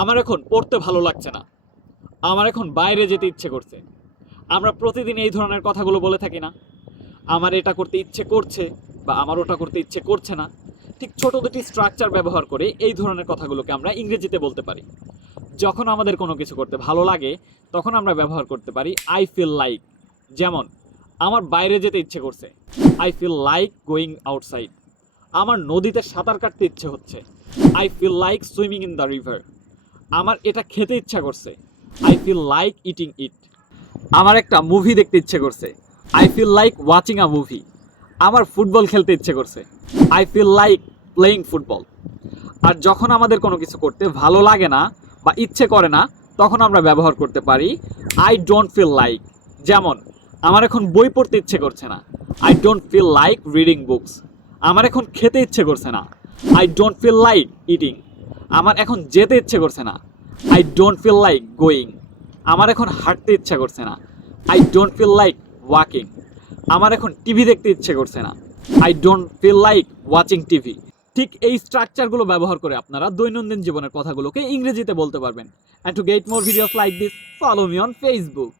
আমার এখন পড়তে ভালো লাগছে না, আমার এখন বাইরে যেতে ইচ্ছে করছে। আমরা প্রতিদিন এই ধরনের কথাগুলো বলে থাকি না? আমার এটা করতে ইচ্ছে করছে বা আমার ওটা করতে ইচ্ছে করছে না। ঠিক ছোট দুটি স্ট্রাকচার ব্যবহার করে এই ধরনের কথাগুলোকে আমরা ইংরেজিতে বলতে পারি। যখন আমাদের কোনো কিছু করতে ভালো লাগে তখন আমরা ব্যবহার করতে পারি আই ফিল লাইক। যেমন, আমার বাইরে যেতে ইচ্ছে করছে, I feel like going outside. আমার নদীতে সাঁতার কাটতে ইচ্ছে হচ্ছে, I feel like swimming in the river. আমার এটা খেতে ইচ্ছা করছে, I feel like eating it. আমার একটা মুভি দেখতে ইচ্ছে করছে, I feel like watching a movie. আমার ফুটবল খেলতে ইচ্ছে করছে, I feel like playing football. আর যখন আমাদের কোনো কিছু করতে ভালো লাগে না বা ইচ্ছে করে না তখন আমরা ব্যবহার করতে পারি আই ডোন্ট ফিল লাইক। যেমন, আমার এখন বই পড়তে ইচ্ছে করছে না, I don't feel like reading books. আমার এখন খেতে ইচ্ছে করছে না, I don't feel like eating. আমার এখন যেতে ইচ্ছে করছে না, I don't feel like going. আমার এখন হাঁটতে ইচ্ছা করছে না, I don't feel like walking. আমার এখন টিভি দেখতে ইচ্ছে করছে না, I don't feel like watching TV. ঠিক এই স্ট্রাকচারগুলো ব্যবহার করে আপনারা দৈনন্দিন জীবনের কথাগুলোকে ইংরেজিতে বলতে পারবেন। And to get more videos like this, follow me on Facebook.